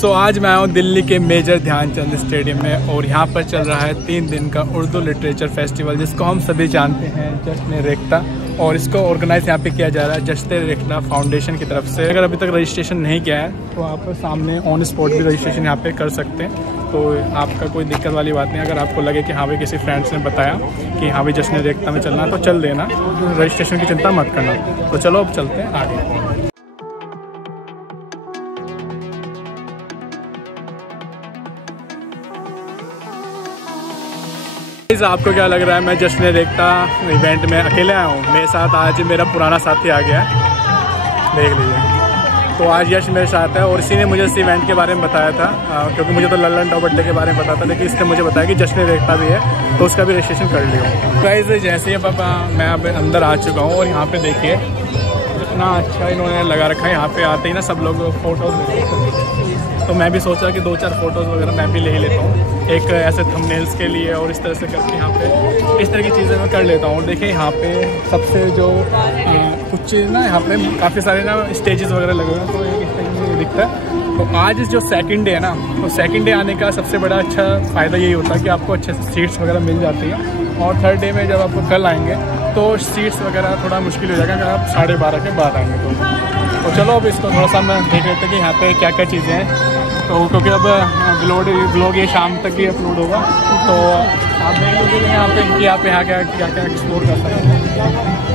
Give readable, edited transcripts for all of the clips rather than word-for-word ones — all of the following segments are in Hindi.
तो आज मैं आया हूँ दिल्ली के मेजर ध्यानचंद स्टेडियम में और यहाँ पर चल रहा है 3 दिन का उर्दू लिटरेचर फेस्टिवल, जिसको हम सभी जानते हैं जश्न रेख्ता। और इसको ऑर्गेनाइज यहाँ पे किया जा रहा है जश्न रेख्ता फाउंडेशन की तरफ से। अगर अभी तक रजिस्ट्रेशन नहीं किया है तो आप सामने ऑन स्पॉट भी रजिस्ट्रेशन यहाँ पे कर सकते हैं, तो आपका कोई दिक्कत वाली बात नहीं। अगर आपको लगे कि हाँ भाई किसी फ्रेंड्स ने बताया कि हाँ भाई जश्न रेख्ता में चलना है तो चल देना, रजिस्ट्रेशन की चिंता मत करना। तो चलो अब चलते हैं आगे। आपको क्या लग रहा है मैं जश्न रेख्ता इवेंट में अकेले आया हूँ? मेरे साथ आज मेरा पुराना साथी आ गया है, देख लीजिए। तो आज यश मेरे साथ है और इसी ने मुझे इस इवेंट के बारे में बताया था, क्योंकि मुझे तो लल्लन टॉप अड्डे के बारे में पता था, लेकिन इसने मुझे बताया कि जश्न रेख्ता भी है तो उसका भी रजिस्ट्रेशन कर लियो। गाइस जैसे ही पापा मैं अब अंदर आ चुका हूँ और यहाँ पे देखिए इतना अच्छा इन्होंने लगा रखा है। यहाँ पे आते ही ना सब लोग फोटोज लेते हैं, तो मैं भी सोचा कि 2-4 फोटोज़ वगैरह मैं भी ले ही लेता हूँ एक ऐसे थंबनेल्स के लिए, और इस तरह से करके यहाँ पे इस तरह की चीज़ें मैं कर लेता हूँ। और देखिए यहाँ पे सबसे जो कुछ चीज़ ना, यहाँ पे काफ़ी सारे ना स्टेजेस वगैरह लगे हुए हैं, तो एक स्टेज में दिखता है। तो आज जो सेकंड डे है ना, तो सेकंड डे आने का सबसे बड़ा अच्छा फ़ायदा यही होता है कि आपको अच्छे सीट्स वगैरह मिल जाती हैं। और थर्ड डे में जब आप कल आएँगे तो सीट्स वगैरह थोड़ा मुश्किल हो जाएगा अगर आप 12:30 के बाद आएँगे तो चलो अब इसको थोड़ा सा मैं देख लेते हैं कि यहाँ पे क्या क्या चीज़ें हैं। तो क्योंकि अब ब्लॉग ये शाम तक ही अपलोड होगा, तो आप देख लीजिए यहाँ पे कि आप यहाँ क्या क्या एक्सप्लोर कर सकते हैं।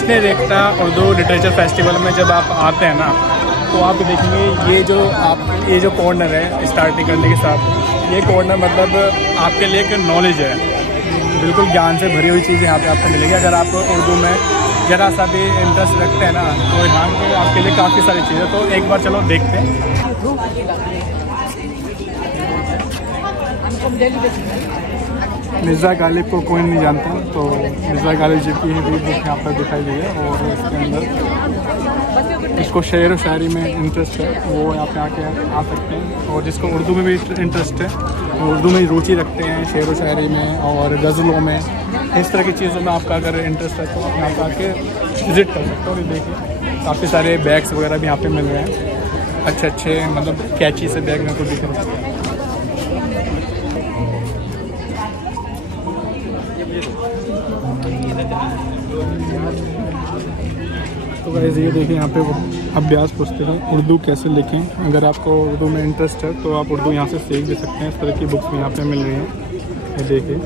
जश्न रेख्ता उर्दू लिटरेचर फेस्टिवल में जब आप आते हैं ना, तो आप देखेंगे ये जो कॉर्नर है स्टार्टिंग करने के साथ, ये कॉर्नर मतलब आपके लिए एक नॉलेज है, बिल्कुल ज्ञान से भरी हुई चीज़ें यहाँ पे आपको मिलेगी। अगर आप उर्दू में ज़रा सा भी इंटरेस्ट रखते हैं ना, तो यहाँ पे आपके लिए काफ़ी सारी चीज़ें। तो एक बार चलो देखते हैं। मिर्ज़ा गालिब को कोई नहीं जानता, तो मिर्ज़ा गालिब जी की ही बुक यहाँ पर दिखाई गई है, और इसके अंदर जिसको शेर व शायरी में इंटरेस्ट है वो यहाँ पे आके आ सकते हैं, और जिसको उर्दू में भी इंटरेस्ट है, उर्दू में रुचि रखते हैं शेर व शायरी में और गज़लों में, इस तरह की चीज़ों में आपका अगर इंटरेस्ट है तो आप यहाँ पर आके विज़िट कर सकते हो। और देखिए काफ़ी सारे बैग्स वगैरह भी यहाँ पर मिल रहे हैं, अच्छे मतलब कैची से बैग में को दिख रहे हैं। तो गाइस ये देखिए यहाँ पे अभ्यास पुस्तकें उर्दू कैसे लिखें, अगर आपको उर्दू में इंटरेस्ट है तो आप उर्दू यहाँ से सीख भी सकते हैं। इस तरह की बुक्स भी यहाँ पे मिल रही हैं, ये देखिए।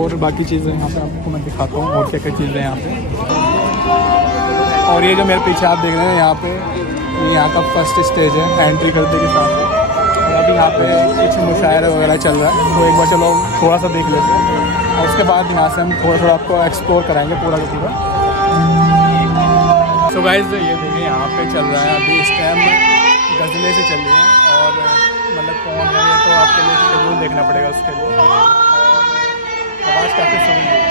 और बाकी चीज़ें यहाँ पे आपको मैं दिखाता हूँ और क्या क्या चीज़ें यहाँ पे। और ये जो मेरे पीछे आप देख रहे हैं यहाँ का फर्स्ट स्टेज है एंट्री करने के साथ, और अभी यहाँ पे कुछ मुशायरा वगैरह चल रहा है, तो एक बार चलो थोड़ा सा देख लेते हैं, और उसके बाद यहाँ से हम थोड़ा आपको एक्सप्लोर कराएंगे पूरा का पूरा। सो गाइस ये देखिए यहाँ पे चल रहा है अभी इस टाइम गज़लें से चल रही हैं, और मतलब कौन है ये तो आपके लिए शेड्यूल देखना पड़ेगा उसके लिए, और आवाज़ काफ़ी सुन रही है।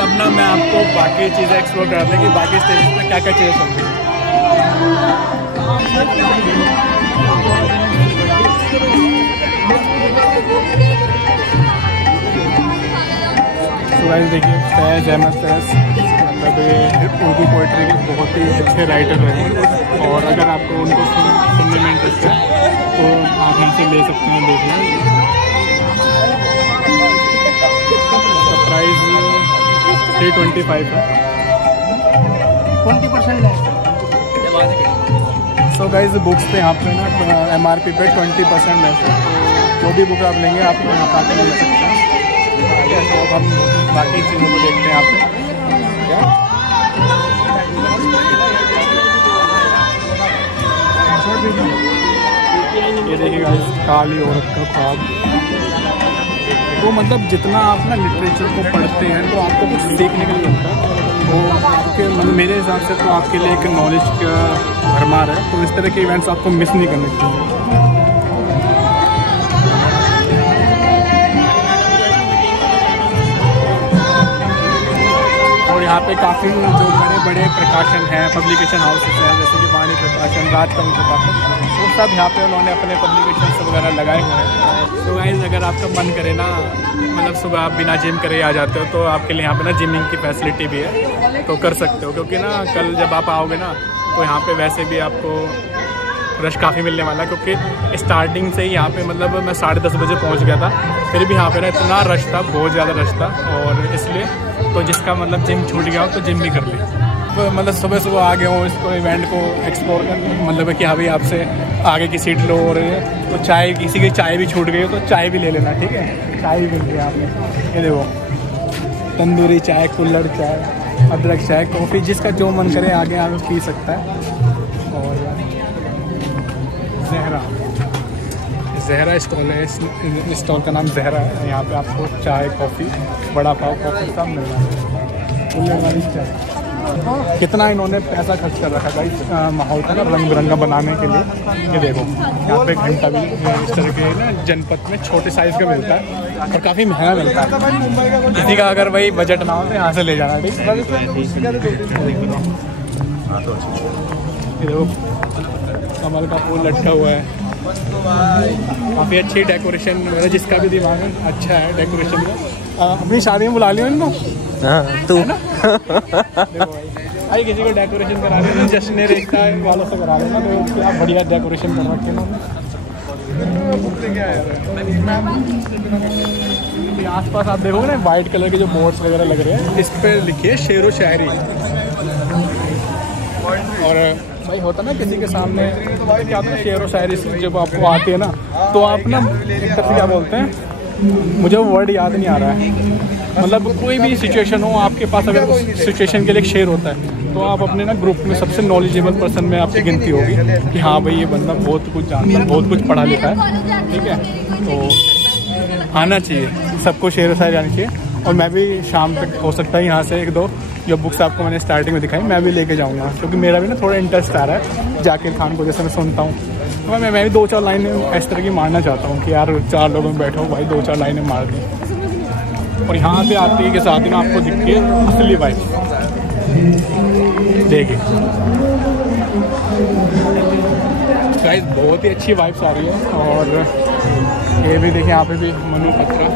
अब ना मैं आपको बाकी चीज़ें एक्सप्लोर कराते हैं कि बाकी स्टेज में क्या क्या चीज़ें चलती हैं। तो देखिए फैज़ अहमद फैज़ मतलब उर्दू पोइट्री के बहुत ही अच्छे राइटर रहे हैं, और अगर आपको उनको सुनने में इंटरेस्ट है तो आप हमसे ले सकते हैं। देखिए प्राइस 325 है। 20% है। सो गाइस बुक्स पे यहाँ पे ना MRP पे 20% है। जो भी बुक आप लेंगे आप यहाँ पर आके ले सकते हैं। तो अब हम बाकी चीज़ों को देखते हैं यहाँ पे। ये देखिए गाइस, काली औरत का ख्वाब। तो मतलब जितना आप ना लिटरेचर को पढ़ते हैं तो आपको कुछ सीखने के लिए मिलता है। तो आपके मतलब मेरे हिसाब से तो आपके लिए एक नॉलेज का भरमार है। तो इस तरह के इवेंट्स आपको मिस नहीं करने चाहिए। और यहाँ पे काफ़ी जो बड़े बड़े प्रकाशन हैं, पब्लिकेशन हाउसेस हैं, जैसे कि वाणी प्रकाशन, राजकमल प्रकाशन, वो सब यहाँ पे उन्होंने अपने पब्लिकेशन वगैरह लगाए हुए हैं। तो गाइस अगर आपका मन करे ना, मतलब सुबह आप बिना जिम करे आ जाते हो तो आपके लिए यहाँ पे ना जिमिंग की फैसिलिटी भी है, तो कर सकते हो। क्योंकि ना कल जब आप आओगे ना तो यहाँ पे वैसे भी आपको रश काफ़ी मिलने वाला है। क्योंकि स्टार्टिंग से ही यहाँ पे मतलब मैं 10:30 बजे पहुँच गया था, फिर भी यहाँ पे ना इतना रश था, बहुत ज़्यादा रश था। और इसलिए तो जिसका मतलब जिम छूट गया हो तो जिम भी कर ले। तो मतलब सुबह सुबह आ गया हूँ इसको इवेंट को एक्सप्लोर करने, मतलब कि हाँ भाई आपसे आगे की सीट लो। और तो चाय, किसी की चाय भी छूट गई हो तो चाय भी ले लेना, ठीक है। चाय भी मिल गई आपने, ये देखो, तंदूरी चाय, कुल्हड़ चाय, अदरक चाय, कॉफ़ी, जिसका जो मन करे आगे आगे पी सकता है। और जहरा स्टॉल है, इस स्टॉल का नाम जहरा है। यहाँ पे आपको चाय, कॉफ़ी, बड़ा पाव, कॉफ़ी सब मिल रहा है। कुल्हड़ वाली चाय। कितना इन्होंने पैसा खर्च कर रखा था इस माहौल का ना रंग बिरंगा बनाने के लिए। ये देखो यहाँ पे घंटा भी इस तरह के ना जनपद में छोटे साइज़ का मिलता है और काफ़ी महंगा मिलता है। किसी का अगर भाई बजट ना हो तो यहाँ से ले जाना, ठीक है। ये देखो कमल का फूल लटका हुआ है, काफ़ी अच्छी डेकोरेशन, मेरा जिसका भी दिमाग अच्छा है डेकोरेशन का। अपनी शादी में बुला लियो इनको। हाँ तू ना भाई किसी को डेकोरेशन करा लेना, जश्न रेखा वालों से करा लेना, तो क्या बढ़िया डेकोरेशन कर रखे ना। आसपास आप देखोगे ना वाइट कलर के जो बोर्ड्स वगैरह लग रहे हैं, इस पर लिखिए शेर व शायरी। और भाई होता ना किसी के सामने क्या होता है, शेर व शायरी जब आपको आती है ना तो आप ना एक तरह से क्या बोलते हैं, मुझे वो वर्ड याद नहीं आ रहा है। मतलब कोई भी सिचुएशन हो आपके पास, अगर उस सिचुएशन के लिए एक शेर होता है तो आप अपने ना ग्रुप में सबसे नॉलेजेबल पर्सन में आपकी गिनती होगी कि हाँ भाई ये बंदा बहुत कुछ जानता है, बहुत कुछ पढ़ा लिखा है, ठीक है। तो आना चाहिए, सबको शेर व शायरी आनी चाहिए। और मैं भी शाम तक हो सकता है यहाँ से 1-2 जो बुक्स आपको मैंने स्टार्टिंग में दिखाई मैं भी लेके जाऊँगा, क्योंकि मेरा भी ना थोड़ा इंटरेस्ट आ रहा है जाकिर खान को, जैसे मैं सुनता हूँ तो मैं भी 2-4 लाइनें इस तरह की मारना चाहता हूँ कि यार 4 लोगों में बैठो भाई, 2-4 लाइनें मार दी। और यहाँ से आते के साथ ही ना आपको दिखती है असली वाइब, देखिए गाइस बहुत ही अच्छी वाइब्स आ रही है। और ये भी देखिए यहाँ पे भी मनु पत्रा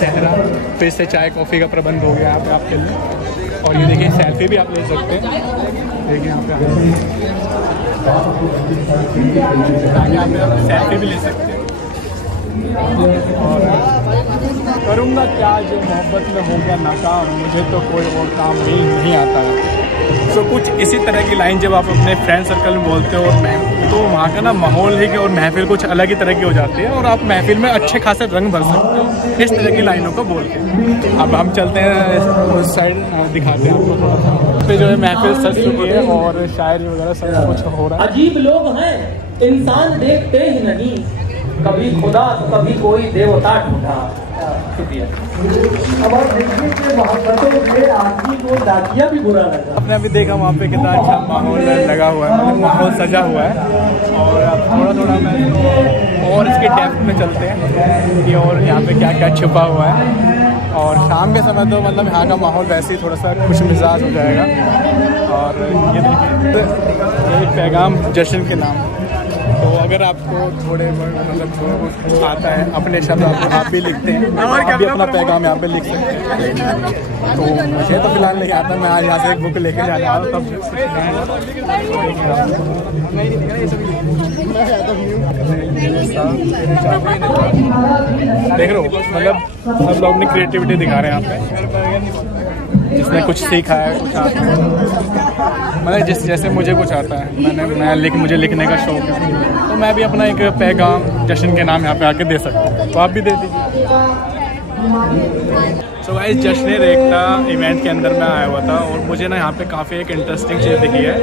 सहरा, फिर से चाय कॉफ़ी का प्रबंध हो गया यहाँ पे आपके लिए। और ये देखिए सेल्फी भी आप ले सकते हैं, देखिए यहाँ पे आप सेल्फी भी ले सकते हैं। और करूँगा क्या जो मोहब्बत में हो गया नाकाम, मुझे तो कोई और काम भी नहीं आता है। तो कुछ इसी तरह की लाइन जब आप अपने फ्रेंड सर्कल में बोलते हो और तो वहाँ का ना माहौल ही और महफिल कुछ अलग ही तरह की हो जाती है और आप महफिल में अच्छे खासे रंग भर सकते हो इस तरह की लाइनों को बोल के। अब हम चलते हैं उस साइड, दिखाते हैं आपको थोड़ा पे जो है महफिल सज चुकी है और शायरी वगैरह सब कुछ हो रहा है। अजीब लोग हैं, इंसान देखते ही नहीं, कभी खुदा तो कभी कोई देवता ढूंढा। अब आप देखिए कि मोहब्बतों में आदमी को डाकिया भी बुरा लगा। आपने अभी देखा वहाँ पे कितना अच्छा माहौल लगा हुआ है, मतलब माहौल सजा हुआ है। और अब थोड़ा मैं और इसके डेप्थ में चलते हैं कि और यहाँ पे क्या क्या छुपा हुआ है। और शाम के समय तो मतलब यहाँ का माहौल वैसे ही थोड़ा सा खुश मिजाज हो जाएगा। और ये देखिए एक पैगाम जश्न के नाम, तो अगर आपको थोड़े मतलब आता है अपने शब्द आप भी लिखते हैं, आप भी अपना पैगाम यहाँ पे लिख सकते हैं। तो मुझे तो फिलहाल नहीं आता, मैं आज यहाँ से एक बुक लेके जाने वाला हूँ। तब देख रहे हो मतलब सब लोग अपनी क्रिएटिविटी दिखा रहे हैं यहाँ पे। जिसने कुछ सीखा है, कुछ आता है, मतलब जैसे मुझे कुछ आता है, मुझे लिखने का शौक है, तो मैं भी अपना एक पैगाम जश्न के नाम यहाँ पे आके दे सकता हूँ, तो आप भी दे दीजिए। सो गाइस, जश्न एकता इवेंट के अंदर मैं आया हुआ था और मुझे ना यहाँ पे काफ़ी एक इंटरेस्टिंग चीज़ दिखी है,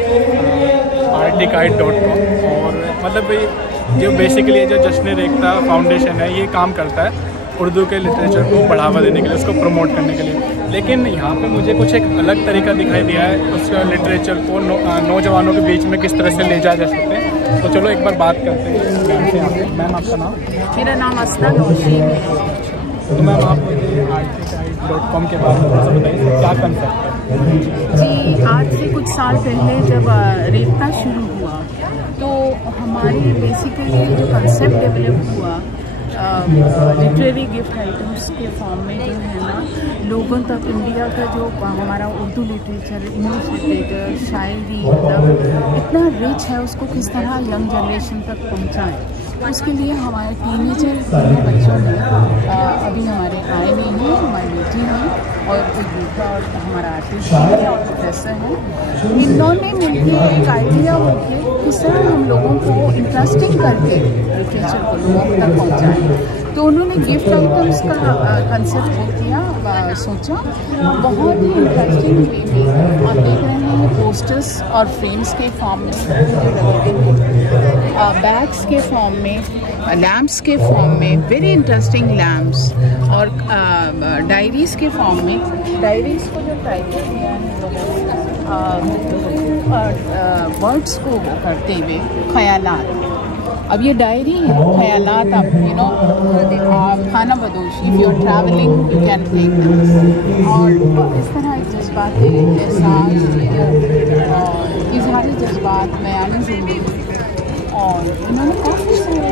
articguide.com। और मतलब जो बेसिकली जो जश्न एकता फाउंडेशन है, ये काम करता है उर्दू के लिटरेचर को बढ़ावा देने के लिए, उसको प्रमोट करने के लिए। लेकिन यहाँ पे मुझे कुछ एक अलग तरीका दिखाई दिया है उस लिटरेचर को नौजवानों के बीच में किस तरह से ले जाया जा सकते हैं। तो चलो एक बार बात करते हैं मैम से। यहाँ पे मैम, आपका नाम? मेरा नाम असना नौशी है। तो मैम, आप मुझे articguide.com के बारे में थोड़ा सा बताइए, क्या कंसेप्ट है? जी, आज से कुछ साल पहले जब रेखता शुरू हुआ तो हमारी बेसिकली जो कंसेप्ट डेवलप हुआ, लिटरेरी गिफ्ट आइटम्स के फॉर्म में जो है ना, लोगों तक इंडिया का जो हमारा उर्दू लिटरेचर, इंग्लिश लिटरेचर, शायरी मतलब इतना रिच है, उसको किस तरह यंग जनरेशन तक पहुंचाएं। उसके लिए हमारे टीनेजर बच्चों ने अभी हमारे आए नहीं हैं, हमारी बेटी हैं और एक बेटा और हमारा आर्टिस्ट है और प्रोफेसर है। इन दोनों ने मिलकर एक आइडिया होकर किस तरह हम लोगों को इंटरेस्टिंग करके लिटरेचर को लोगों तक पहुँचाएँ। तो उन्होंने गिफ्ट आइटम्स का कंसेप्ट वो किया, सोचा बहुत ही इंटरेस्टिंग वे में। आप देख रहे हैं पोस्टर्स और फ्रेम्स के फॉर्म में, बैग्स के फॉर्म में, लैम्प्स के फॉर्म में, वेरी इंटरेस्टिंग लैम्प्स, और डायरीज़ के फॉर्म में। डायरीज़ को जो टाइटल दिया है वर्ड्स को करते हुए ख्यालात। अब ये डायरी है, ख्यालात, आप खाना बदोशी, if you are travelling you can take this. और इस तरह जज्बात, एहसास, इजहार जज्बात, बयान ज़िंदगी, और इन्होंने काफ़ी सारे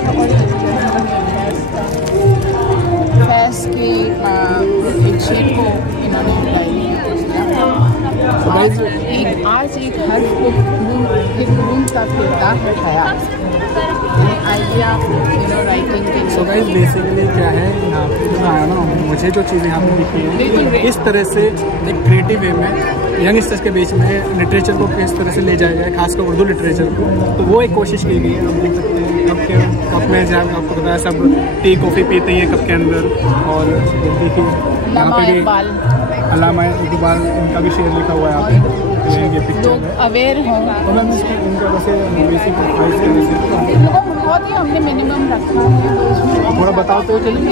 फैस के एक शेर को इन्होंने डायरी आज एक हर्फ को एक खून का किरदार हटाया, आइडिया राइटिंग के। सो गाइस, बेसिकली क्या है, यहाँ पे जो आया ना, मुझे जो चीज़ें यहाँ पे दिखी है, इस तरह से एक क्रिएटिव वे में यंगस्टर्स के बीच में लिटरेचर को किस तरह से ले जाया जाए, खासकर उर्दू लिटरेचर को, तो वो एक कोशिश की गई है। आप देख सकते हैं कप में जहाँ आपको पता है सब टी कॉफ़ी पीते हैं कप के अंदर, और देखिए यहाँ पे भी अल्लामा इकबाल, उनका भी शेर लिखा हुआ है यहाँ पे, ये पिक्चर अवेयर हों। तो मैम इनका वैसे बेसिक प्राइस बहुत ही हमने मिनिमम रखा है, थोड़ा बताओ तो चलिए।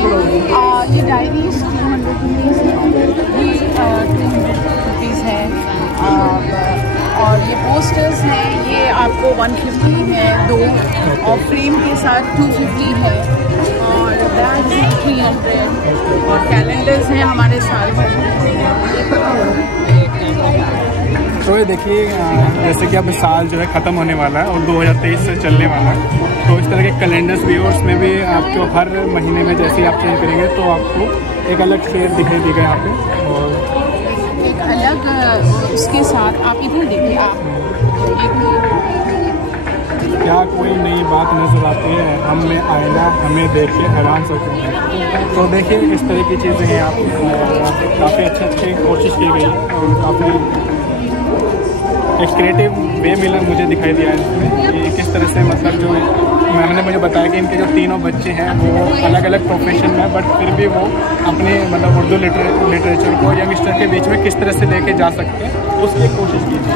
ये डायरीज 200 रुपीज़ है, ये 200 रुपीज़ है, और ये पोस्टर्स हैं, ये आपको 150 है 2, और फ्रेम के साथ 250 है, और बैग्स हैं 300, और कैलेंडर्स हैं हमारे साल भर। तो ये देखिए, जैसे कि अब साल जो है ख़त्म होने वाला है और 2023 से चलने वाला है, तो इस तरह के कैलेंडर्स भी, और उसमें भी आपको हर महीने में जैसे आप चेंज करेंगे तो आपको एक अलग शेयर दिखाई देगा यहाँ पे, और एक अलग उसके साथ आप इधर देखिए, क्या कोई नई बात नज़र आती है हम में आईना हमें देख के हैरान सकते हैं। तो देखिए इस तरह की चीज़ें हैं, आप काफ़ी अच्छी कोशिश की गई है और काफ़ी एक क्रिएटिव वे मिला मुझे दिखाई दिया है इसमें, ये किस तरह से मतलब जो मैम ने मुझे बताया कि इनके जो तीनों बच्चे हैं वो अलग अलग प्रोफेशन में, बट फिर भी वो अपने मतलब उर्दू लिटरेचर को यंगस्टर के बीच में किस तरह से लेके जा सकते हैं, उसकी कोशिश कीजिए।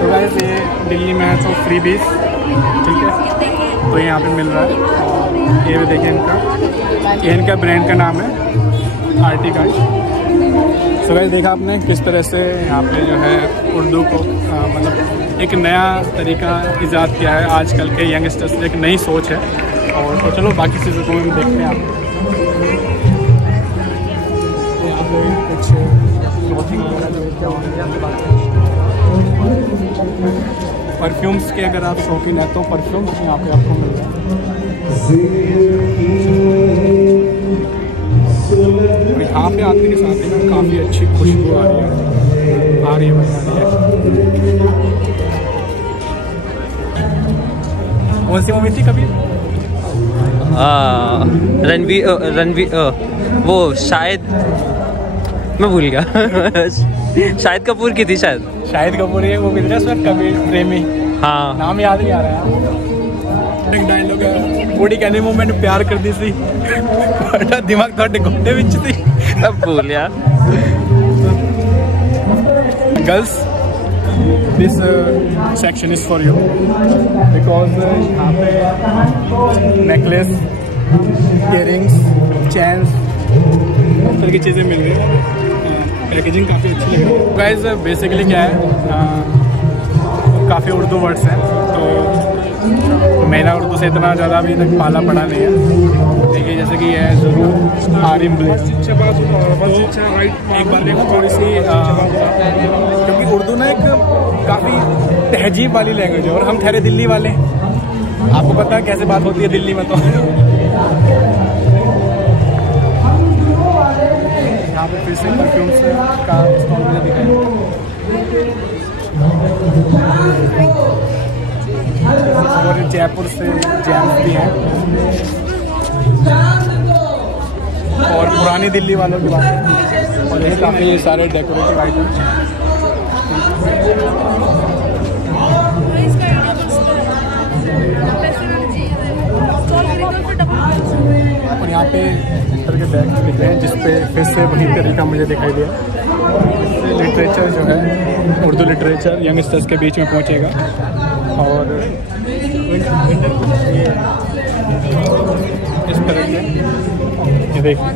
तो वैसे ये दिल्ली में है तो फ्रीबीज, ठीक है, तो यहाँ पे मिल रहा है, और ये भी देखिए इनका ब्रांड का नाम है आर्टिगाइड। तो वैसे देखा आपने किस तरह से यहाँ पे जो है उर्दू को मतलब एक नया तरीका ईजाद किया है आजकल के यंगस्टर्स, एक नई सोच है। और तो चलो बाकी चीज़ों को भी देखते हैं आप कुछ क्लॉथिंग परफ्यूम्स के, अगर आप शौकीन है तो परफ्यूम्स यहाँ पे आपको मिल जाए। यहाँ पे आने के साथ ही ना काफ़ी अच्छी खुशबू आ रही है कौन सी मूवी थी कभी? रणवीर वो शायद मैं भूल गया। शाहिद कपूर की थी शायद। शाहिद कपूर है वो बिजनेस में कबीर प्रेमी, हाँ नाम याद नहीं आ रहा है। एक डायलॉग है, बूढ़ी कहने में मैंने प्यार कर दी सी, दिमाग थोड़े घुटने विच थी, अब भूल गया। Girls, this section is for you because यहाँ पे नेकलेस, इयरिंग्स, चैन्स, इस तरह की चीज़ें मिल रही हैं। पैकेजिंग काफ़ी अच्छी लग रही है। गाइस बेसिकली क्या है, काफ़ी उर्दू वर्ड्स हैं, तो मेरा उर्दू से इतना ज़्यादा अभी तक पाला पड़ा नहीं है। देखिए जैसे कि ये ज़रूर आरिम ब्लेस, एक बार देखो थोड़ी सी, क्योंकि उर्दू ना एक काफ़ी तहजीब वाली लैंग्वेज है और हम ठहरे दिल्ली वाले, आपको पता है कैसे बात होती है दिल्ली में। तो यहाँ पे फिर से परफ्यूम्स का स्टॉल मुझे दिखाया, और जयपुर से जैम्स भी हैं, और पुरानी दिल्ली वालों की बात, और ये काफ़ी सारे डेकोरेटिव आइटम्स। और यहाँ पे इस तरह के बैग्स दिख रहे हैं जिसपे फिर से वही तरीका मुझे दिखाई दिया। लिटरेचर जो है, उर्दू लिटरेचर यंगस्टर्स के बीच में पहुँचेगा, और इस तरह के ये देखिए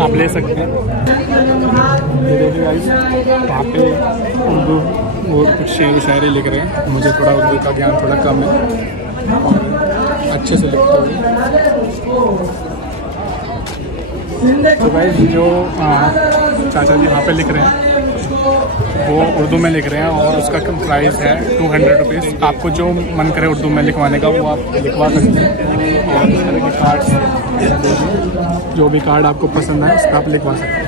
आप ले सकते हैं। ये देखिए गाइस, वहाँ पे उर्दू वो कुछ शेर व शायरी लिख रहे हैं। मुझे थोड़ा उर्दू का ज्ञान थोड़ा कम है और अच्छे से लिखता हूँ। तो गाइस जो चाचा जी वहाँ पे लिख रहे हैं वो उर्दू में लिख रहे हैं, और उसका प्राइस है 200 रुपीज़। आपको जो मन करे उर्दू में लिखवाने का वो आप लिखवा सकते हैं, और इस तरह के कार्ड्स, जो भी कार्ड आपको पसंद आए उसका आप लिखवा सकते हैं।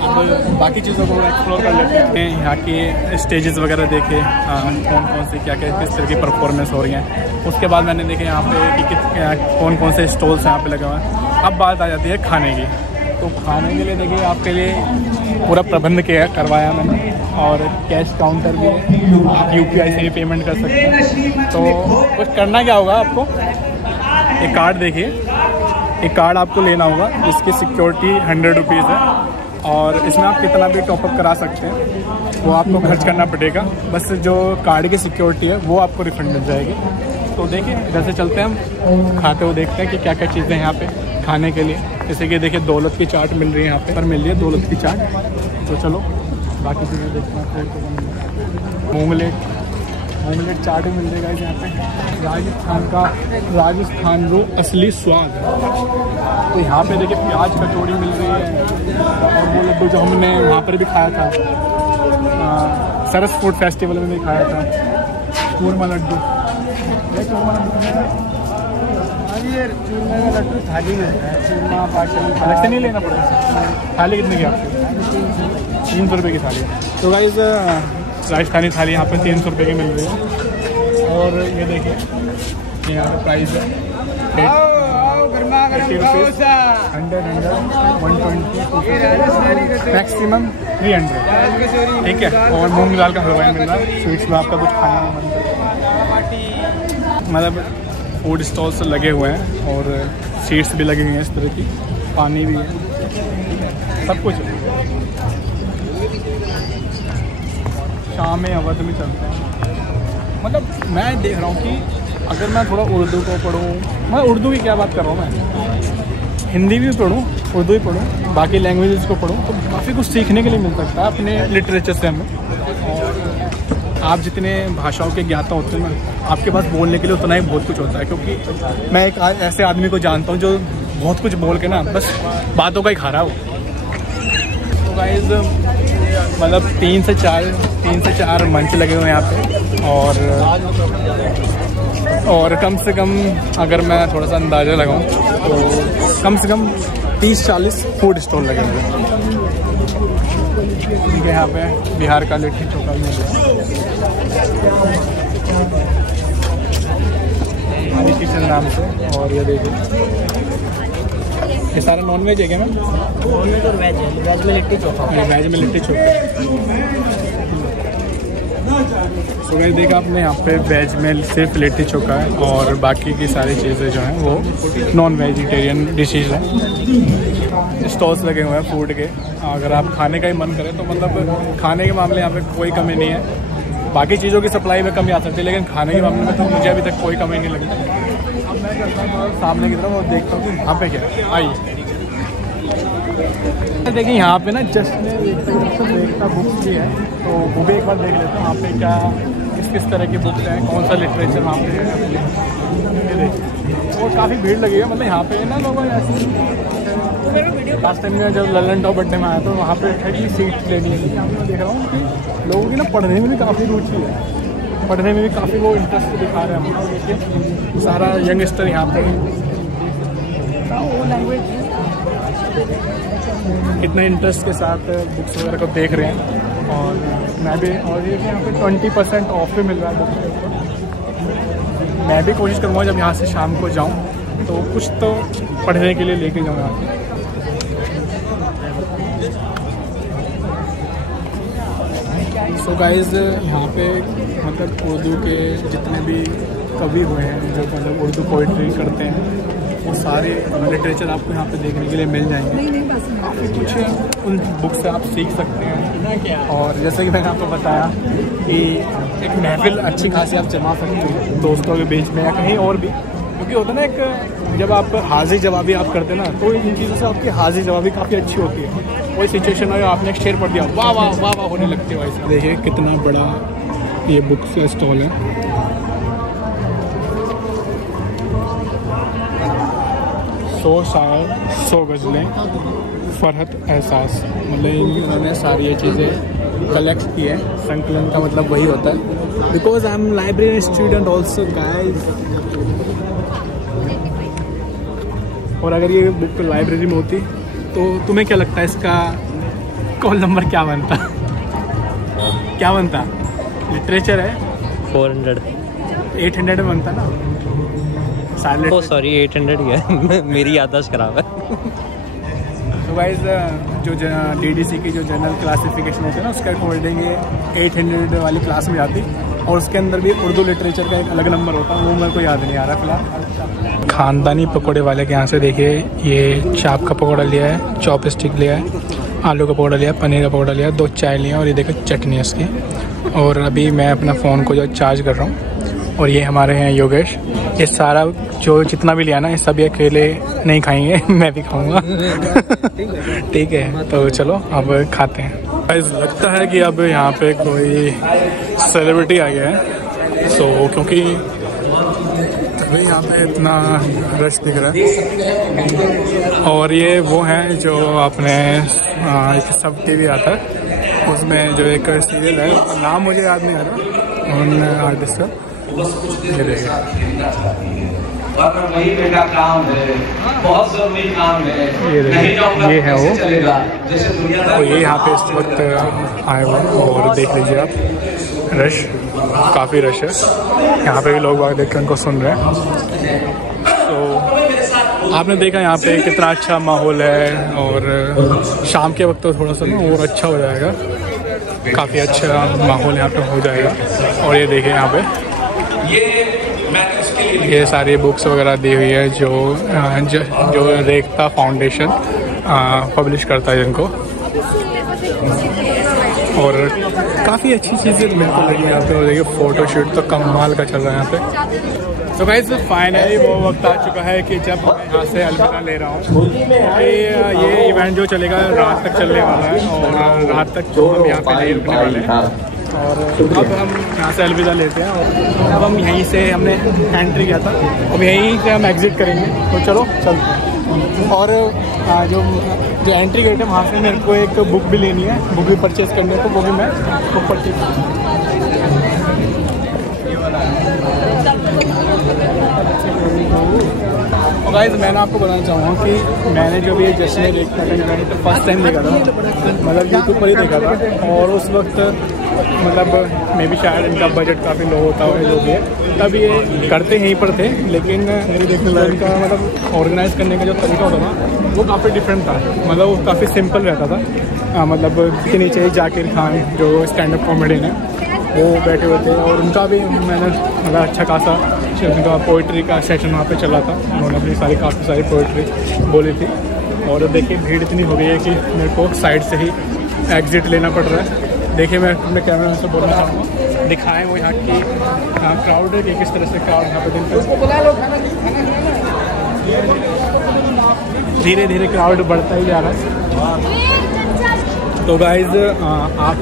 अब बाकी चीज़ों को एक्सप्लोर कर लेते हैं, यहाँ के स्टेजेस वगैरह देखे, कौन कौन से क्या क्या किस तरह की परफॉर्मेंस हो रही हैं। उसके बाद मैंने देखे यहाँ पे कि कौन कौन से स्टॉल्स यहाँ पे लगे हुए हैं। अब बात आ जाती है खाने की, तो खाने के लिए देखिए आपके लिए पूरा प्रबंध किया करवाया मैंने, और कैश काउंटर भी है, आप UPI से भी पेमेंट कर सकते हैं। तो कुछ करना क्या होगा आपको, एक कार्ड देखिए, एक कार्ड आपको लेना होगा जिसकी सिक्योरिटी 100 रुपीज़ है, और इसमें आप कितना भी टॉपअप करा सकते हैं, वो आपको खर्च करना पड़ेगा। बस जो कार्ड की सिक्योरिटी है वो आपको रिफंड मिल जाएगी। तो देखिए इधर से चलते हैं हम, खाते हुए देखते हैं कि क्या क्या चीज़ें हैं यहाँ पे खाने के लिए। जैसे कि देखिए दौलत की चाट मिल रही है, यहाँ पे पर मिल रही है दौलत की चाट। तो चलो बाकी चीज़ें देखते हैं। मूंगलेट चाट भी मिल जाएगा यहाँ पे, राजस्थान रो असली स्वाद। तो यहाँ पे देखिए प्याज कचौड़ी मिल रही है, और वो लड्डू जो हमने वहाँ पर भी खाया था, सरस फूड फेस्टिवल में भी खाया था, चूरमा लड्डू। चूरमा लड्डू थाली में है, चूरमा पार्टी अलग से नहीं लेना पड़ेगा। थाली कितने की आपकी? 300 रुपये की थाली। तो गाइस राजस्थानी थाली यहाँ पे 300 रुपये की मिल रही है। और ये देखिए यहाँ पे प्राइस है 80 रुपीज़, 120, मैक्सिमम 300, ठीक है। और मूंग दाल का हलवा मिल रहा है। स्वीट्स में आपका कुछ खाना मन करे, मतलब फूड स्टॉल्स लगे हुए हैं, और सीट्स भी लगी हुई हैं इस तरह की, पानी भी है, सब कुछ है। शाम में अवध में चलते हैं। मतलब मैं देख रहा हूँ कि अगर मैं थोड़ा उर्दू को पढ़ूँ, मैं उर्दू की क्या बात कर रहा हूँ, मैं हिंदी भी पढ़ूँ, उर्दू भी पढ़ूँ, बाकी लैंग्वेजेस को पढ़ूँ, तो काफ़ी कुछ सीखने के लिए मिल सकता है अपने लिटरेचर से हमें। और आप जितने भाषाओं के ज्ञाता होते हैं ना, आपके पास बोलने के लिए उतना ही बहुत कुछ होता है। क्योंकि मैं एक ऐसे आदमी को जानता हूँ जो बहुत कुछ बोल के ना बस बातों का ही खा रहा हो। तो गाइस मतलब 3 से 4 मंच लगे हुए हैं यहाँ पे, और कम से कम अगर मैं थोड़ा सा अंदाज़ा लगाऊं तो कम से कम 30-40 फूड स्टॉल लगे हुए हैं। ठीक है, यहाँ पे बिहार का लिट्टी चोखा भी मिल रहा है किचन नाम से। और ये देखिए ये सारा नॉन वेज है क्या मैम? नॉन वेज और वेज है। वेज में लिट्टी चोखा। वेज में लिट्टी चोखा। तो गाइस देखा आपने यहाँ पे वेज में सिर्फ लिट्टी चोखा है और बाकी की सारी चीज़ें जो हैं वो नॉन वेजिटेरियन डिशेज हैं। स्टॉल्स लगे हुए हैं फूड के, अगर आप खाने का ही मन करें तो मतलब खाने के मामले यहाँ पे कोई कमी नहीं है। बाकी चीज़ों की सप्लाई में कमी आ सकती है लेकिन खाने के मामले में तो मुझे अभी तक कोई कमी नहीं लगी। अब मैं करता हूँ सामने की तरफ और देखता हूँ कि यहाँ पे क्या है। आइए देखिए यहाँ पे ना जस्ट ने देखता बुक्स भी है तो वो भी एक बार देख लेते हैं वहाँ पे क्या किस तरह की बुक्स हैं, कौन सा लिटरेचर वहाँ पे है। ये देखिए और काफ़ी भीड़ लगी है, मतलब यहाँ पे ना लोगों ने ऐसी लास्ट टाइम में जब ललन टॉप बर्थडे में आया तो वहाँ पे 30 सीट्स लेनी है। यहाँ पे मैं देख रहा हूँ कि लोगों की ना पढ़ने में भी काफ़ी रुचि है, पढ़ने में भी काफ़ी वो इंटरेस्ट दिखा रहे हैं। हम देखिए सारा यंगस्टर यहाँ पे वो लैंग्वेज कितने इंटरेस्ट के साथ बुक्स वगैरह को देख रहे हैं। और मैं भी और ये यहाँ पे 20% ऑफ भी मिल रहा है बुक्स के ऊपर। मैं भी कोशिश करूँगा जब यहाँ से शाम को जाऊँ तो कुछ तो पढ़ने के लिए लेके जाऊँ यहाँ पे। सो गाइस यहाँ पे मतलब उर्दू के जितने भी कवि हुए हैं जो मतलब उर्दू पोइट्री करते हैं वो सारे लिटरेचर आपको यहाँ पे देखने के लिए मिल जाएंगे। काफ़ी कुछ उन बुक से आप सीख सकते हैं। और जैसे कि मैंने आपको बताया कि एक महफिल अच्छी खासी आप जमा सकते हैं दोस्तों के बीच में या कहीं और भी, क्योंकि होता है ना एक जब आप हाजिर जवाबी आप करते हैं ना तो इन चीज़ों से आपकी हाजिर जवाबी काफ़ी अच्छी होती है। कोई सिचुएशन हो आपने एक शेर पढ़ दिया वाह वाह वाह वाह होने लगती है वैसे। देखिए कितना बड़ा ये बुक का स्टॉल है। 100 शायर 100 गज़लें फ़रहत एहसास, मतलब इन्होंने सारी ये चीज़ें कलेक्ट की है। संकलन का मतलब वही होता है because I am library student also guys. और अगर ये बुक लाइब्रेरी में होती तो तुम्हें क्या लगता है इसका कॉल नंबर क्या बनता? क्या बनता? लिटरेचर है 400 800 में बनता ना। ओह सॉरी 800 ही है। मेरी याददाश्त खराब है। तो गाइस जो DDC की जो जनरल क्लासिफिकेशन होती है ना उसका अकॉर्डिंग ये 800 वाली क्लास में जाती और उसके अंदर भी उर्दू लिटरेचर का एक अलग नंबर होता है, वो मेरे को याद नहीं आ रहा फिलहाल। खानदानी पकौड़े वाले के यहाँ से देखिए ये चाप का पकौड़ा लिया है, चॉप स्टिक लिया है, आलू का पकौड़ा लिया, पनीर का पकौड़ा लिया, 2 चाय लिया और ये देखो चटनी है इसकी। और अभी मैं अपना फ़ोन को जो चार्ज कर रहा हूँ और ये हमारे हैं योगेश। ये सारा जो जितना भी लिया ना ये सब ये अकेले नहीं खाएंगे, मैं भी खाऊंगा। ठीक है तो चलो अब खाते हैं। लगता है कि अब यहाँ पे कोई सेलिब्रिटी आ गया है। सो क्योंकि अभी यहाँ पे इतना रश दिख रहा है और ये वो हैं जो अपने एक सब TV आता है उसमें जो एक सीरियल है, नाम मुझे याद नहीं आ रहा उन आर्टिस्ट का। ये देखिए ये है वो, तो ये यहाँ पे इस वक्त आए हुए हैं और देख लीजिए आप रश, काफ़ी रश है यहाँ पे भी। लोग बाग देख कर उनको सुन रहे हैं। तो आपने देखा यहाँ पे कितना अच्छा माहौल है और शाम के वक्त तो थोड़ा सा ना और अच्छा हो जाएगा, काफ़ी अच्छा माहौल यहाँ पे हो जाएगा। और ये देखिए यहाँ पे ये सारी बुक्स वगैरह दी हुई है जो रेखता फाउंडेशन पब्लिश करता है जिनको, और काफ़ी अच्छी चीज़ें मेरे को लगी यहाँ पे। और देखिए फ़ोटोशूट तो कमाल का चल रहा है यहाँ पे। तो गाइस फाइनली वो वक्त आ चुका है कि जब मैं यहाँ से अलविदा ले रहा हूँ। ये इवेंट जो चलेगा रात तक चलने वाला है और रात तक हम यहाँ पे नहीं रुकने वाले हैं। और अब हम यहाँ से अलविदा लेते हैं और अब हम यहीं से हमने एंट्री किया था, अब यहीं से हम एग्ज़िट करेंगे। तो चलो चलते हैं। और जो एंट्री गेट है वहाँ से मेरे को एक बुक भी लेनी है, बुक भी परचेज़ करनी है, तो वो भी मैं बुक परचेज़ और गाइस मैंने आपको बताना चाहूँगा कि मैंने जो भी जश्न रेखता का इवेंट फर्स्ट टाइम देखा था, मतलब यूट्यूब पर ही देखा था और उस वक्त मतलब मे भी शायद इनका बजट काफ़ी लो होता है जो भी है, तब ये करते यहीं पर थे। लेकिन मेरे देखने में इनका मतलब ऑर्गेनाइज़ करने का जो तरीका होता था वो काफ़ी डिफरेंट था। मतलब वो काफ़ी सिंपल रहता था। मतलब के नीचे ही जाकिर खान जो स्टैंड अप कॉमेडियन है वो बैठे हुए थे, और उनका भी मैंने मतलब अच्छा खासा उनका पोइट्री का सेशन वहाँ पे चला था। उन्होंने अपनी काफ़ी सारी पोइट्री बोली थी। और देखिए भीड़ इतनी हो गई है कि मेरे को साइड से ही एग्ज़िट लेना पड़ रहा है। देखिए मैं अपने कैमरे से बोलना चाहूँगा, दिखाएँ वो यहाँ की क्राउड है कि किस तरह से क्राउड यहाँ पे दिन धीरे धीरे क्राउड बढ़ता ही जा रहा है। तो गाइज़ आप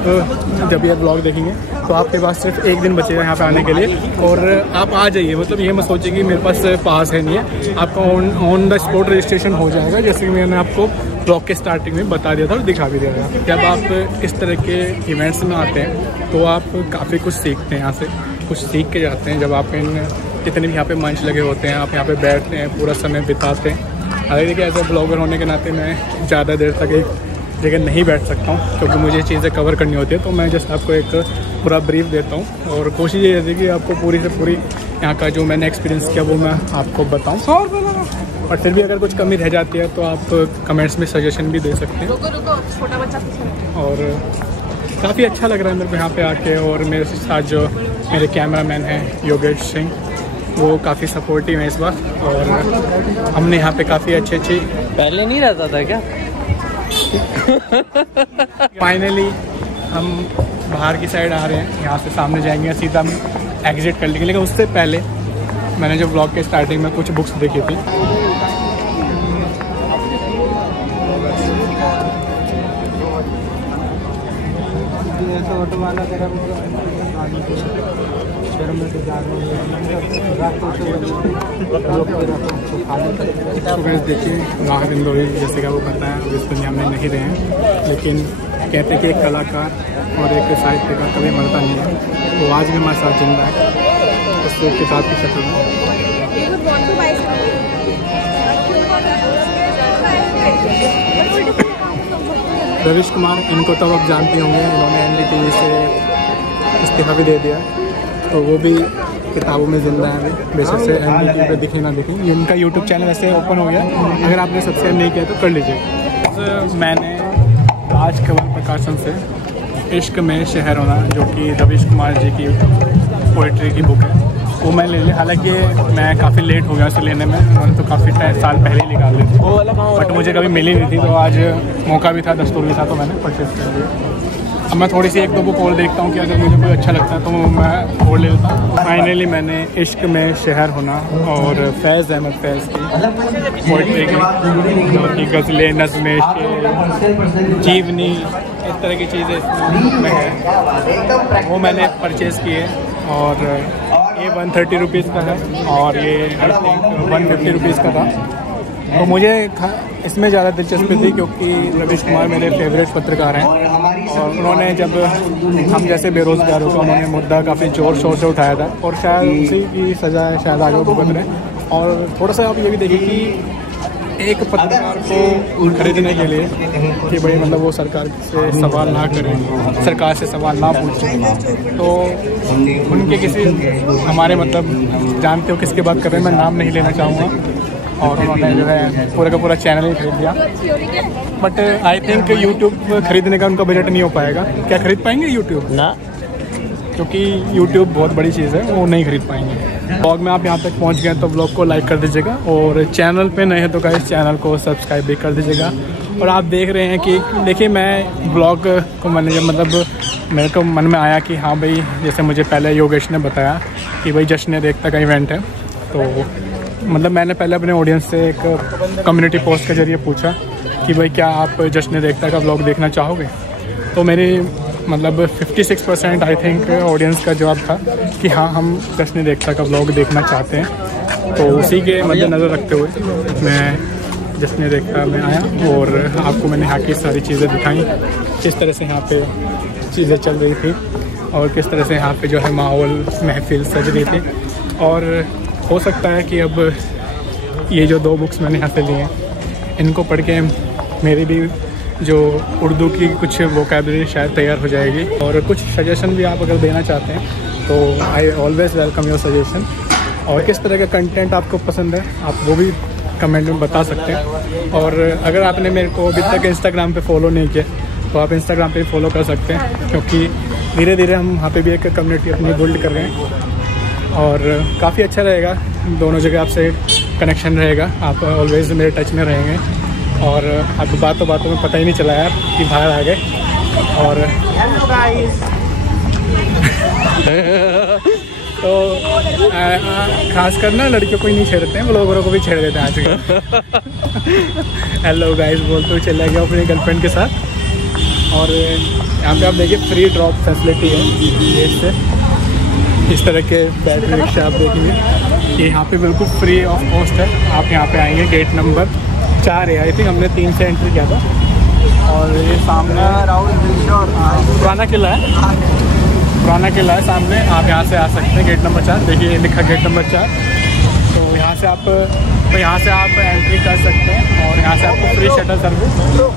जब ये ब्लॉग देखेंगे तो आपके पास सिर्फ एक दिन बचेगा यहाँ पे आने के लिए, और आप आ जाइए। मतलब ये मत सोचिए कि मेरे पास पास है नहीं है, आपका ऑन द स्पॉट रजिस्ट्रेशन हो जाएगा, जैसे कि मैंने आपको ब्लॉग के स्टार्टिंग में बता दिया था और दिखा भी दिया था। जब आप इस तरह के इवेंट्स में आते हैं तो आप काफ़ी कुछ सीखते हैं, यहाँ से कुछ सीख के जाते हैं। जब आप इन जितने भी यहाँ पे मंच लगे होते हैं, आप यहाँ पे बैठते हैं, पूरा समय बिताते हैं। अगर देखिए एज ए ब्लॉगर होने के नाते मैं ज़्यादा देर तक एक जगह नहीं बैठ सकता हूँ, क्योंकि मुझे चीज़ें कवर करनी होती है। तो मैं जस्ट आपको एक पूरा ब्रीफ देता हूँ, और कोशिश ये रहती है कि आपको पूरी से पूरी यहाँ का जो मैंने एक्सपीरियंस किया वो मैं आपको बताऊँ। और फिर भी अगर कुछ कमी रह जाती है तो आप कमेंट्स में सजेशन भी दे सकते हैं। और काफ़ी अच्छा लग रहा है मेरे को यहाँ पे आके, और मेरे साथ जो मेरे कैमरामैन हैं योगेश सिंह, वो काफ़ी सपोर्टिव हैं इस बार। और हमने यहाँ पे काफ़ी अच्छी पहले नहीं रहता था क्या? फाइनली हम बाहर की साइड आ रहे हैं, यहाँ से सामने जाएंगे, सीधा हम एग्जिट कर लेंगे। लेकिन उससे पहले मैंने जो ब्लॉग के स्टार्टिंग में कुछ बुक्स देखी थी, देखिए राहत इंदौरी जैसे कि वो बताया अब इस दुनिया में नहीं रहे हैं, लेकिन कहते हैं कि एक कलाकार और एक साहित्यकार कभी मरता नहीं है। वो आज भी हमारे साथ जिंदा है, उससे किताब की शक्ल में। रवीश कुमार, इनको तो आप जानते होंगे, इन्होंने NDTV से इस्तीफा भी दे दिया, तो वो भी किताबों में जिंदा है बेशक से NDTV पे दिखे ना दिखे। इनका YouTube चैनल ऐसे ओपन हो गया, अगर आपने सब्सक्राइब नहीं किया तो कर लीजिए। मैंने राजकमल प्रकाशन से इश्क में शहर होना, जो कि रवीश कुमार जी की पोइट्री की बुक है, वो मैं ले लिया। हालांकि मैं काफ़ी लेट हो गया उसे लेने में, उन्होंने तो काफ़ी साल पहले ही निकाल ली थी, बट मुझे कभी मिली नहीं थी। तो आज मौका भी था, दस्तूर भी था, तो मैंने परचेज कर लिया। अब मैं थोड़ी सी एक दो बुक और देखता हूँ कि अगर मुझे कोई अच्छा लगता है तो मैं और ले लेता हूँ। फाइनली मैंने इश्क में शहर होना और फैज़ अहमद फैज़ की पोइट्री की गज़लें, नज़में, जीवनी, इस तरह की चीज़ें इसमें है, वो मैंने परचेज़ की है। और ये 130 रुपीज़ का है और ये आई थिंक 150 रुपीज़ का था। तो मुझे इसमें ज़्यादा दिलचस्पी थी क्योंकि रवीश कुमार मेरे फेवरेट पत्रकार हैं, और उन्होंने जब हम जैसे बेरोज़गारों का उन्होंने मुद्दा काफ़ी ज़ोर शोर से उठाया था, और शायद उसी की सज़ा है, शायद आगे भुगत रहे हैं। और थोड़ा सा आप ये भी देखिए कि एक पत्रकार को खरीदने के लिए कि भाई मतलब वो सरकार से सवाल ना करें, सरकार से सवाल ना पूछें, तो उनके किसी हमारे मतलब जानते हो किसके बात कर रहे हैं, मैं नाम नहीं लेना चाहूँगा, और उन्होंने जो है पूरा का पूरा चैनल ही खरीद लिया। बट आई थिंक यूट्यूब खरीदने का उनका बजट नहीं हो पाएगा। क्या खरीद पाएंगे यूट्यूब? ना, क्योंकि यूट्यूब बहुत बड़ी चीज़ है, वो नहीं खरीद पाएंगे। ब्लॉग में आप यहाँ तक पहुँच गए तो ब्लॉग को लाइक कर दीजिएगा, और चैनल पे नए हैं तो गाइस चैनल को सब्सक्राइब भी कर दीजिएगा। और आप देख रहे हैं कि देखिए मैं ब्लॉग को मैंने जब मतलब मेरे को मन में आया कि हाँ भाई, जैसे मुझे पहले योगेश ने बताया कि भाई जश्न रेख्ता का इवेंट है, तो मतलब मैंने पहले अपने ऑडियंस से एक कम्युनिटी पोस्ट के जरिए पूछा कि भाई क्या आप जश्न रेख्ता का ब्लॉग देखना चाहोगे। तो मेरी मतलब 56% आई थिंक ऑडियंस का जवाब था कि हाँ, हम जश्न रेख्ता का ब्लॉग देखना चाहते हैं। तो उसी के मद्देनज़र रखते हुए मैं जश्न रेख्ता में आया, और आपको मैंने यहाँ की सारी चीज़ें दिखाई, किस तरह से यहाँ पे चीज़ें चल रही थी और किस तरह से यहाँ पे जो है माहौल महफिल सज रही थी। और हो सकता है कि अब ये जो 2 बुक्स मैंने यहाँ से ली हैं, इनको पढ़ के मेरी भी जो उर्दू की कुछ वोकैबलरी शायद तैयार हो जाएगी। और कुछ सजेशन भी आप अगर देना चाहते हैं तो I always welcome your suggestion. और किस तरह का कंटेंट आपको पसंद है आप वो भी कमेंट में बता सकते हैं। और अगर आपने मेरे को अभी तक इंस्टाग्राम पे फॉलो नहीं किया तो आप इंस्टाग्राम पे फॉलो कर सकते हैं, क्योंकि धीरे धीरे हम वहाँ पे भी एक कम्युनिटी अपनी बिल्ड कर रहे हैं और काफ़ी अच्छा रहेगा। दोनों जगह आपसे कनेक्शन रहेगा, आप ऑलवेज़ मेरे टच में रहेंगे और आपको बातों बातों में पता ही नहीं चला यार कि बाहर आ गए। और तो खासकर ना लड़कियों को ही नहीं छेड़ते हैं, व्लॉगरों को भी छेड़ देते हैं आजकल। हेलो गाइस बोलते हुए चला गया अपनी गर्लफ्रेंड के साथ। और यहाँ पे आप देखिए फ्री ड्रॉप फैसिलिटी है गेट से। इस तरह के बैटरी रिक्शा आप देखेंगे ये यहाँ पे बिल्कुल फ्री ऑफ कॉस्ट है। आप यहाँ पे आएंगे गेट नंबर 4 है, आई थिंक हमने 3 से एंट्री किया था। और ये सामने पुराना किला है, पुराना किला है सामने। आप यहाँ से आ सकते हैं गेट नंबर 4, देखिए लिखा गेट नंबर 4। तो यहाँ से आप एंट्री कर सकते हैं और यहाँ से आपको फ्री शटल सर्विस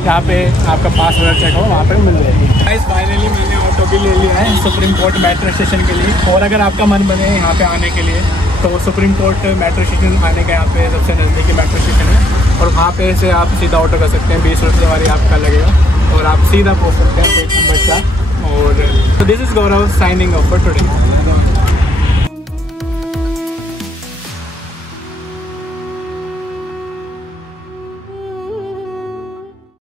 यहाँ पे आपका पास वगैरह चेक हो वहाँ पे मिल जाएगी। गाइस फाइनली मैंने ऑटो भी ले लिया है सुप्रीम कोर्ट मेट्रो स्टेशन के लिए। और अगर आपका मन बने यहाँ पे आने के लिए तो सुप्रीम कोर्ट मेट्रो स्टेशन आने का यहाँ पे सबसे नज़दीकी मेट्रो स्टेशन है और वहाँ पे से आप सीधा ऑटो कर सकते हैं। 20 रुपये वाली आपका लगेगा और आप सीधा पहुँच सकते हैं गेट नंबर 4। और this is Gaurav signing off for today.